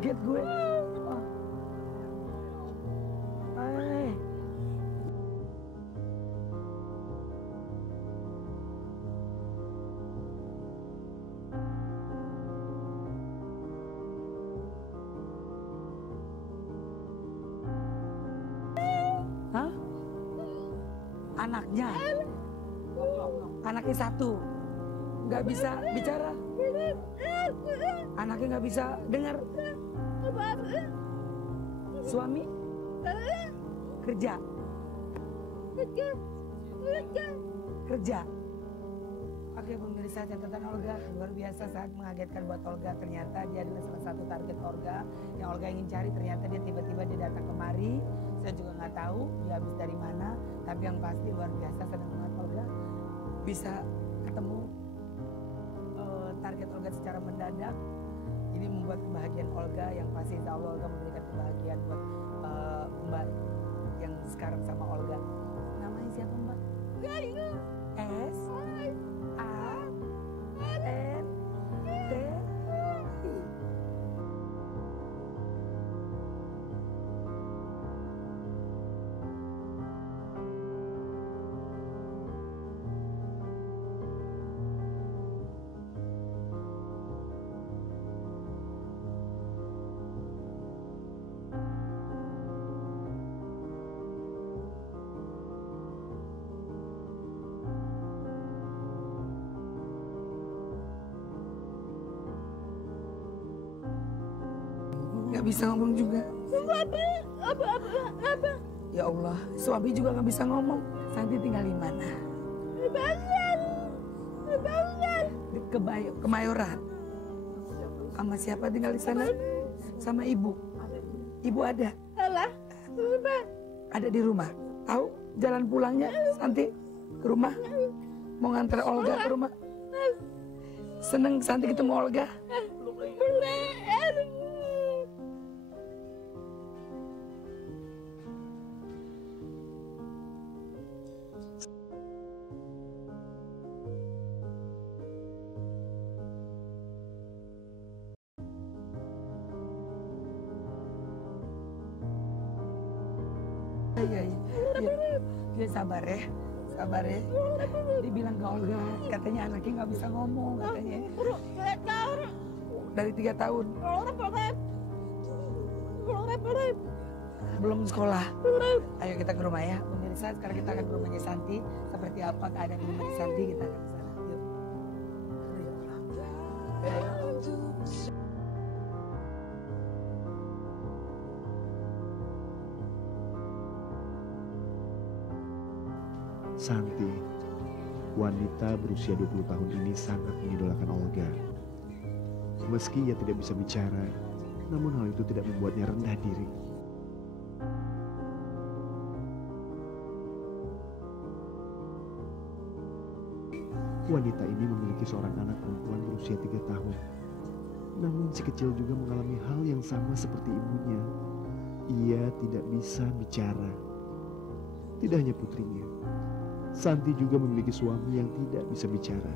kaget gue. Oh. Hai. Hah? Anaknya? Anaknya satu, nggak bisa bicara. Anaknya nggak bisa dengar. Suami kerja. Oke pemirsa, catatan Olga luar biasa, sangat mengagetkan buat Olga. Ternyata dia adalah salah satu target Olga yang Olga ingin cari. Ternyata dia tiba-tiba dia datang kemari. Saya juga nggak tahu dia habis dari mana. Tapi yang pasti luar biasa, senang banget Olga bisa ketemu target Olga secara mendadak. Ini membuat kebahagiaan Olga, yang pasti insya Allah Olga memberikan kebahagiaan buat Mbak yang sekarang sama Olga. Namanya siapa Mbak? S A N T I. Gak bisa ngomong juga. Apa? Ya Allah, suami juga gak bisa ngomong. Santi tinggal di mana? Di Kemayoran. Sama siapa tinggal di sana? Sama ibu. Ibu ada? Ada di rumah. Tahu jalan pulangnya Santi ke rumah? Mau nganter Olga ke rumah? Seneng Santi ketemu Olga? Iya. Dia sabar ya. Dibilang ke Olga, katanya anaknya nggak bisa ngomong katanya. Dari 3 tahun. Belum sekolah. Ayo kita ke rumah ya. Pemirsa, sekarang kita akan ke rumahnya Santi. Seperti apa keadaan rumahnya Santi, kita akan ke sana. Yuk. Santi, wanita berusia 20 tahun ini sangat mengidolakan Olga. Meski ia tidak bisa bicara, namun hal itu tidak membuatnya rendah diri. Wanita ini memiliki seorang anak perempuan berusia 3 tahun. Namun si kecil juga mengalami hal yang sama seperti ibunya. Ia tidak bisa bicara. Tidak hanya putrinya, Santi juga memiliki suami yang tidak bisa bicara.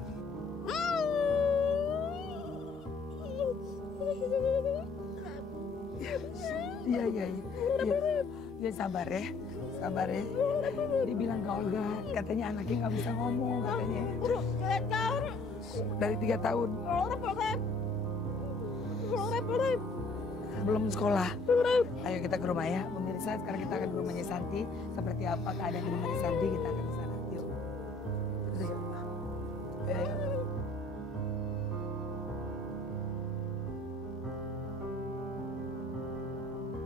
Iya. Dia sabar ya. Dibilang ke Olga, katanya anaknya nggak bisa ngomong katanya. Dari 3 tahun. Belum sekolah. Ayo kita ke rumah ya. Pemirsa, sekarang kita akan ke rumahnya Santi. Seperti apa keadaan rumahnya Santi, kita akan ke sana. Yuk.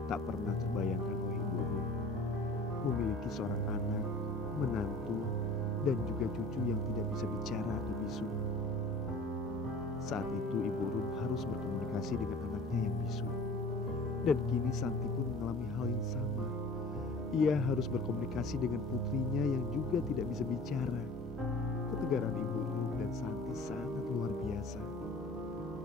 Tak pernah terbayangkan oleh Ibu Rum memiliki seorang anak, menantu, dan juga cucu yang tidak bisa bicara atau bisu. Saat itu Ibu Rum harus berkomunikasi dengan anaknya yang bisu. Dan kini Santi pun mengalami hal yang sama. Ia harus berkomunikasi dengan putrinya yang juga tidak bisa bicara. Ketegaran Ibu Rum dan Santi sangat luar biasa.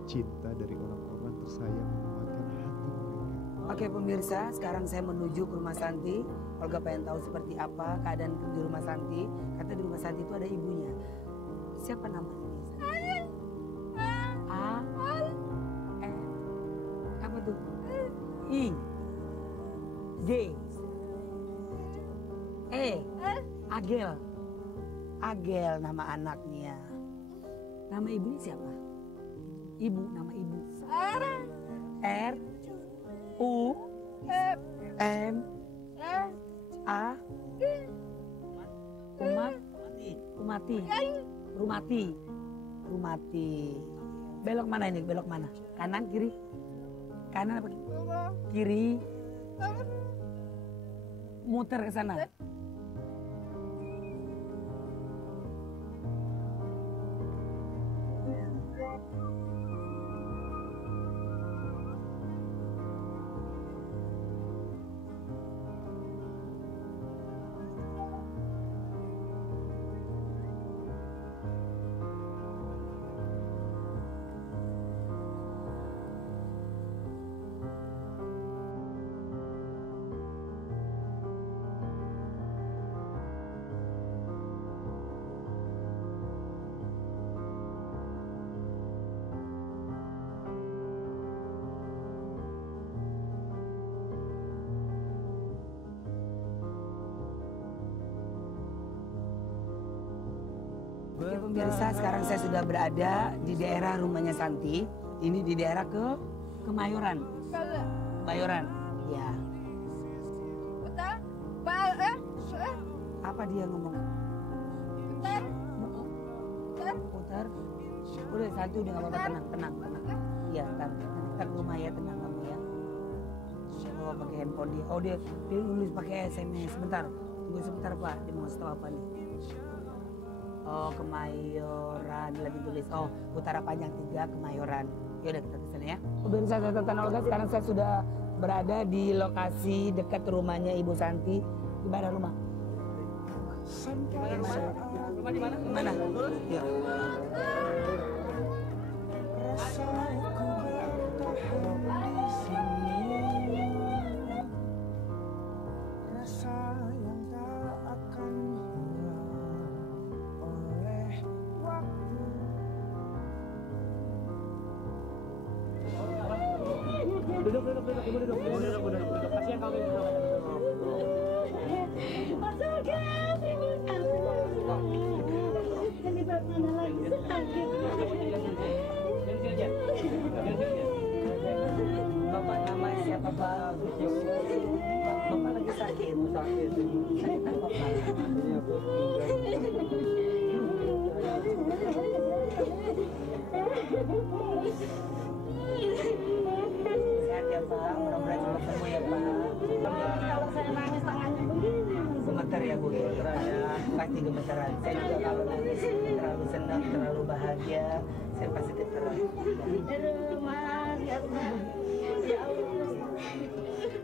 Cinta dari orang-orang tersayang menguatkan hati mereka. Oke pemirsa, sekarang saya menuju ke rumah Santi. Olga pengen tahu seperti apa keadaan di rumah Santi. Kata di rumah Santi itu ada ibunya. Siapa namanya? A. Apa tuh? I, G, E, Agel. Agel nama anaknya. Nama ibunya siapa? Ibu, nama ibu. R, U, M, A, Umati, Rumati. Belok mana ini? Belok mana? Kanan, kiri? Kanan apa? Kiri. Muter ke sana. Oke pemirsa, sekarang saya sudah berada di daerah rumahnya Santi. Ini di daerah Kemayoran. Kemayoran, ya. Apa dia ngomong? Putar. Udah Santi udah nggak apa-apa, tenang. Iya, ntar ke rumah ya, tenang kamu ya. Oh pakai handphone dia. Oh dia nulis pakai SMS. Sebentar, tunggu sebentar Pak. Dia mau tahu apa nih? Oh Kemayoran lagi tulis. Oh Utara Panjang 3 Kemayoran. Ya udah kita kesana ya. Pemirsa catatan Olga, sekarang saya sudah berada di lokasi dekat rumahnya Ibu Santi. Di mana rumah? Rumah di mana? Di mana? Ya. Duduk. Kasihan kami. Bapak namanya siapa Pak? Bapak lagi sakit. Sakit apa Pak? Sehat ya Pak, mudah-mudahan cepat sembuh ya Pak. Kalau saya nangis tangannya begini. Gemeter ya Bu ya, pasti gemeteran. Saya juga kalau nangis terlalu senang, terlalu bahagia, saya pasti gemeteran. Aduh Mas, ya Allah. Ya Allah.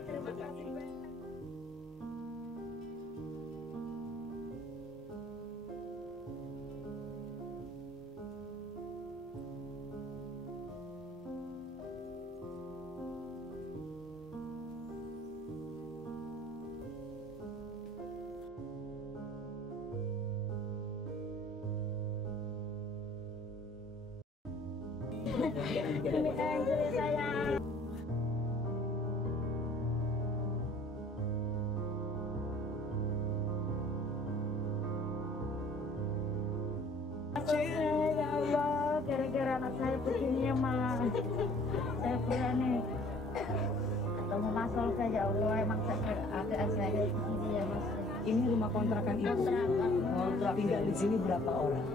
Terima kasih. Demi Angel sayang. Ya Allah, gara-gara anak saya begini ya Mas. Saya berani ketemu Mas Olga ya Allah, emang saya begini ya Mas. Ini rumah kontrakan Ibu. Kontrakan. Oh, tinggal di sini berapa orang?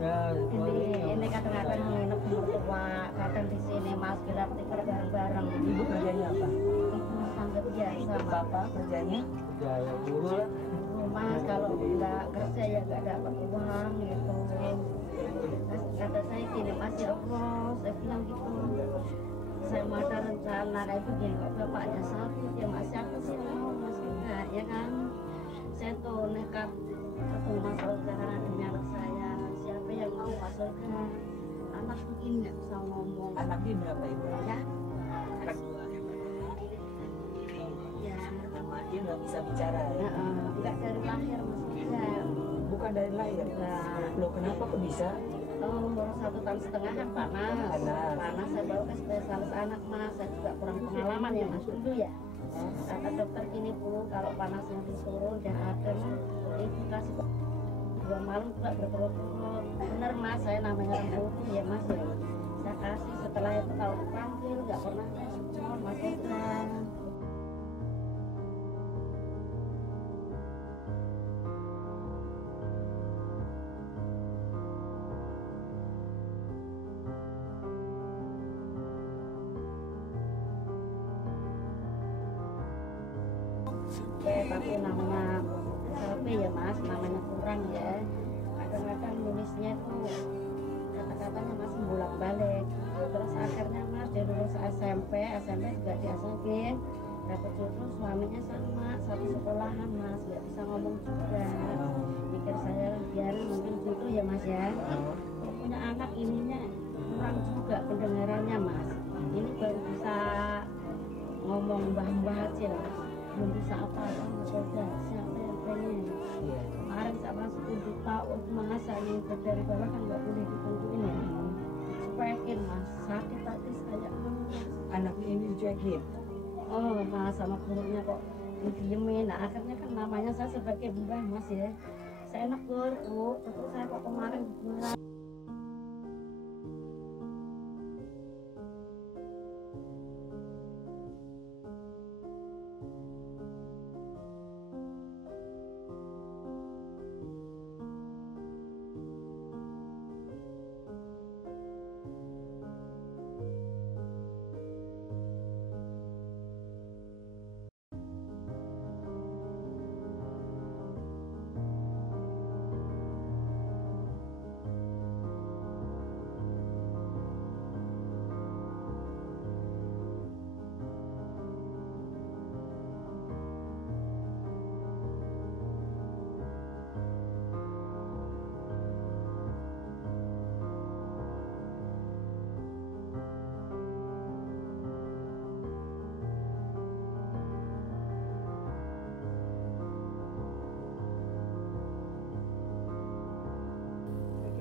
Ya, Ini kadang-kadang nginep mertua, kadang di sini Mas berarti bareng-bareng. Ibu kerjanya apa? Sampai biasa Mas. Bapak kerjanya? Ya guru lah. Mas kalau nggak kerja ya nggak dapat uang gitu. Terus kata saya gini Mas ya Allah, saya bilang gitu. Saya mau ada rencana kayak begini kok bapaknya sakit ya Mas, siapa sih mau Mas enggak ya kan? Saya tuh nekat ketemu Mas Olga karena demi anak saya. Siapa yang mau Mas Olga? Anak begini nggak bisa ngomong. Anaknya berapa Ibu? Ya, Anak dua. ya. Sama dia nggak bisa bicara ya? Nggak dari lahir Mas Olga. Bukan dari lahir. Nah. Loh kenapa kok bisa? umur 1,5 tahun kan panas saya bawa ke spesialis anak mas, saya juga kurang pengalaman ya mas dulu ya. Kata dokter gini Bu, kalau panasnya disuruh dan ada ibu kasih 2 malam juga berturut-turut. Bener mas, saya namanya orang butuh ya mas ya. Saya kasih setelah itu kalau dipanggil nggak pernah respon mas Evan. Tapi namanya SLP ya mas, namanya kurang ya. Kadang-kadang nulisnya itu kata-katanya masih bolak-balik. Terus akhirnya mas dia lulus SMP juga diasalin. Dapat jodoh suaminya sama, satu sekolahan mas, nggak bisa ngomong juga. Mikir saya biarin mungkin jodoh ya mas ya. Kalau punya anak ininya kurang juga pendengarannya mas. Ini baru bisa ngomong mbah-mbah aja lah. Belum bisa apa-apa saja siapa yang pengen kemarin sama 10 juta mas saya dari bawah kan nggak boleh ditentuin ya cuekin mas sakit hati saya Anaknya ini dicuekin. oh mas sama gurunya kok didiemin. Nah akhirnya kan namanya saya sebagai mbah mas ya saya negur Bu, terus saya kok kemarin bilang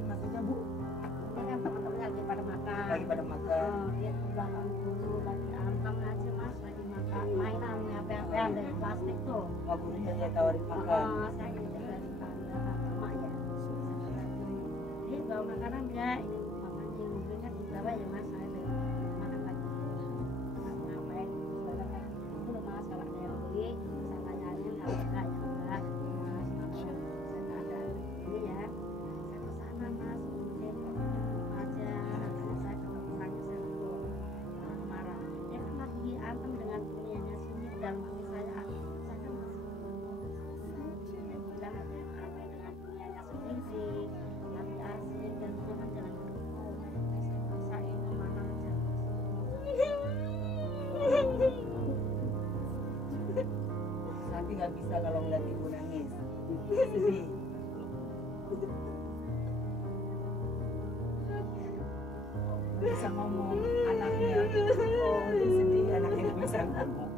Maksudnya Bu, ini kan teman-teman lagi pada makan. lagi pada makan. Dia di belakang dulu lagi antem aja mas, lagi makan mainan apa-apaan dari plastik tuh. Mau gurunya dia tawarin makan. Saya ini dari tangga emak ya. Dia bawa makanan ya, ini makanya mungkin kan di bawah ya mas, saya makan lagi. Ngapain? Sebenarnya kayak gitu loh mas, kalau ada yang beli, saya tanyain kalau enggak ya enggak. Mas, saya nggak ada ini ya. Saya ke sana mas, kemudian aja, akhirnya saya ketemu orangnya saya tegur, marah. Dia kan lagi antem dengan dunianya sini dalam hati saya kan masih dia bilang apa dengan dunianya sendiri, tapi asik dan teman jangan begitu. Saya paksain kemana aja. Tapi nggak bisa kalau ngeliat ibu nangis. Sedih. Bisa ngomong anaknya, oh dia sedih anaknya nggak bisa ngomong.